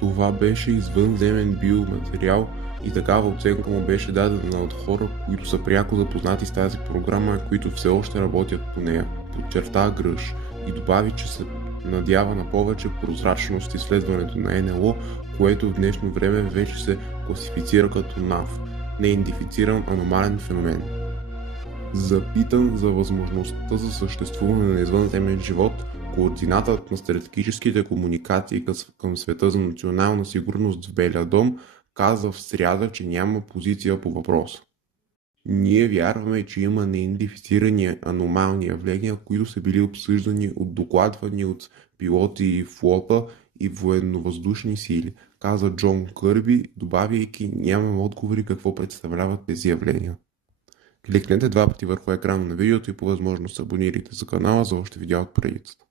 Това беше извънземен биоматериал и такава оценка му беше дадена от хора, които са пряко запознати с тази програма и които все още работят по нея, подчерта Гръш и добави, че се надява на повече прозрачност изследването на НЛО, което в днешно време вече се класифицира като НАФ – неидентифициран аномален феномен. Запитан за възможността за съществуване на извънземен живот, координатът на стратегическите комуникации към Света за национална сигурност в Белия дом каза в сряда, че няма позиция по въпроса. Ние вярваме, че има неидентифицирани аномални явления, които са били обсъждани докладвани от пилоти и флота и военновъздушни сили, каза Джон Кърби, добавяйки: нямам отговори какво представляват тези явления. Кликнете два пъти върху екрана на видеото и по възможност абонирайте за канала за още видеа от поредицата.